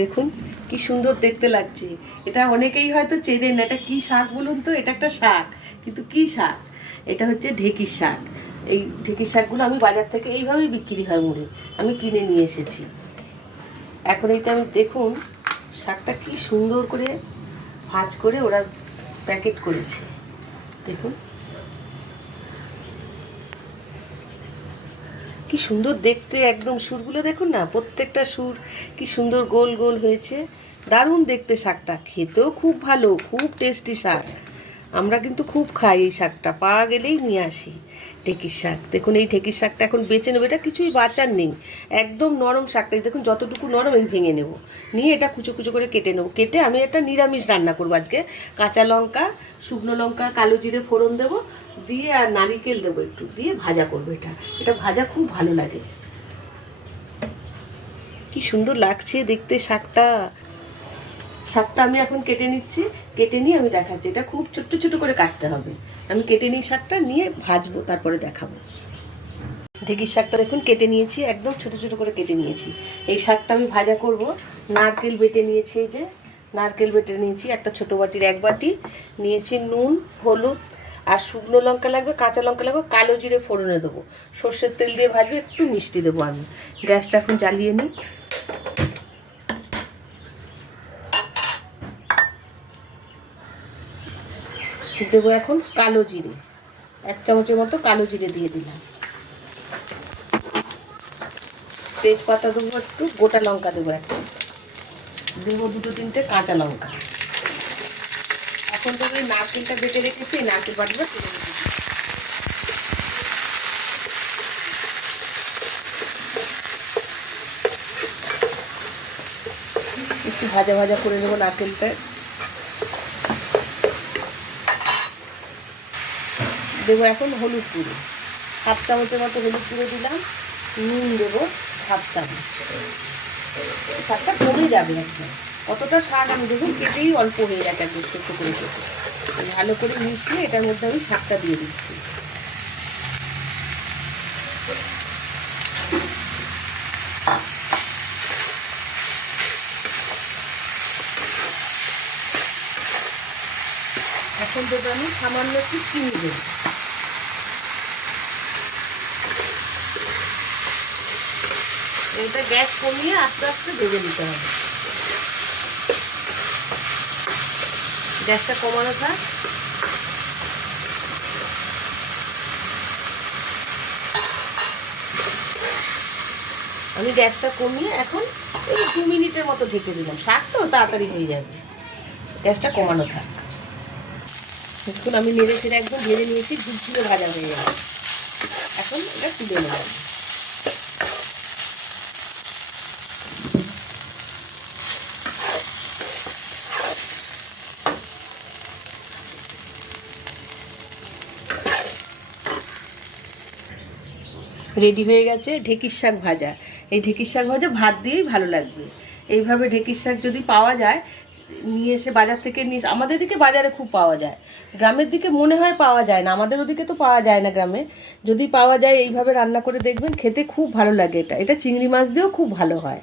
দেখুন কি সুন্দর দেখতে লাগছে। এটা অনেকেই হয়তো চেনেন না, এটা কি শাক বলুন তো? এটা একটা শাক, কিন্তু কি শাক? এটা হচ্ছে ঢেঁকির শাক। এই ঢেঁকির শাকগুলো আমি বাজার থেকে এইভাবেই বিক্রি হয় মুড়ে, আমি কিনে নিয়ে এসেছি। এখন এইটা আমি দেখুন শাকটা কি সুন্দর করে ভাঁজ করে ওরা প্যাকেট করেছে। দেখুন কি সুন্দর দেখতে, একদম সুরগুলো দেখুন না, প্রত্যেকটা সুর কি সুন্দর গোল গোল হয়েছে। দারুণ দেখতে শাকটা, খেতেও খুব ভালো, খুব টেস্টি শাক। আমরা কিন্তু খুব খাই এই শাকটা, পাওয়া গেলেই নিয়ে আসি। ঢেঁকির শাক দেখুন, এই ঢেঁকির শাকটা এখন বেছে নেবো, এটা কিছুই বাঁচার নেই, একদম নরম শাকটা। দেখুন যতটুকু নরম আমি ভেঙে নেব, নিয়ে এটা কুচো কুচো করে কেটে নেবো। কেটে আমি একটা নিরামিষ রান্না করবো আজকে। কাঁচা লঙ্কা, শুকনো লঙ্কা, কালো জিরে ফোড়ন দেবো, দিয়ে আর নারিকেল দেবো একটু, দিয়ে ভাজা করবো। এটা এটা ভাজা খুব ভালো লাগে। কি সুন্দর লাগছে দেখতে শাকটা। শাকটা আমি এখন কেটে নিচ্ছি, কেটে নিয়ে আমি দেখাচ্ছি। এটা খুব ছোট্ট ছোট করে কাটতে হবে। আমি কেটে নিই শাকটা, নিয়ে ভাজবো, তারপরে দেখাবো। ঢেঁকির শাকটা দেখুন কেটে নিয়েছি, একদম ছোট ছোট করে কেটে নিয়েছি। এই শাকটা আমি ভাজা করব। নারকেল বেটে নিয়েছি, এই যে নারকেল বেটে নিয়েছি একটা ছোটো বাটির 1 বাটি নিয়েছি। নুন, হলুদ আর শুকনো লঙ্কা লাগবে, কাঁচা লঙ্কা লাগবে, কালো জিরে ফোড়নে দেবো, সর্ষের তেল দিয়ে ভাজবো, একটু মিষ্টি দেবো। আমি গ্যাসটা এখন জ্বালিয়ে নিই। দেবো এখন কালো জিরে, 1 চামচের মতো কালো জিরে দিয়ে দিলাম। তেজপাতা দেবো একটু, গোটা লঙ্কা দেবো একটা, দেবো 2-3টে কাঁচা লঙ্কা। এখন দেবো এই নারকেলটা বেটে রেখেছি, এই নারকেল বাটবো তেলে রেখেছি। একটু ভাজা ভাজা করে নেবো নারকেলটা। দেবো এখন হলুদ গুঁড়ো, 1/2 চামচের মতো হলুদ গুঁড়ো দিলাম। নুন দেবো 1/2 চামচ। শাকটা কমে যাবে একদম, কতটা শাক আমি দেখুন কেটেই অল্প হয়ে গেছে, একদম ছোট্ট করে কেটে। ভালো করে মিশিয়ে এটার মধ্যে আমি শাকটা দিয়ে দিচ্ছি। এখন দেবো আমি সামান্য একটু চিনি দেবো। এটা গ্যাস কমিয়ে আস্তে আস্তে ভেজে নিতে হবে। গ্যাসটা কমানো থাক। আমি গ্যাসটা কমিয়ে এখন এই 2 মিনিটের মতো ঢেকে দিলাম, শাক তো তাড়াতাড়ি হয়ে যাবে। গ্যাসটা কমানো থাক। দেখুন আমি নেড়ে চেড়ে একদম ভেজে নিয়েছি, ঝুরঝুরে ভাজা হয়ে যাবে। এখন এটা তুলে নেব। রেডি হয়ে গেছে ঢেঁকির শাক ভাজা। এই ঢেঁকির শাক ভাজা ভাত দিয়েই ভালো লাগবে। এইভাবে ঢেঁকির শাক যদি পাওয়া যায়, নিয়ে এসে বাজার থেকে নিয়ে, আমাদের দিকে বাজারে খুব পাওয়া যায়, গ্রামের দিকে মনে হয় পাওয়া যায় না, আমাদের ওদিকে তো পাওয়া যায় না গ্রামে। যদি পাওয়া যায় এইভাবে রান্না করে দেখবেন, খেতে খুব ভালো লাগে। এটা এটা চিংড়ি মাছ দিয়েও খুব ভালো হয়।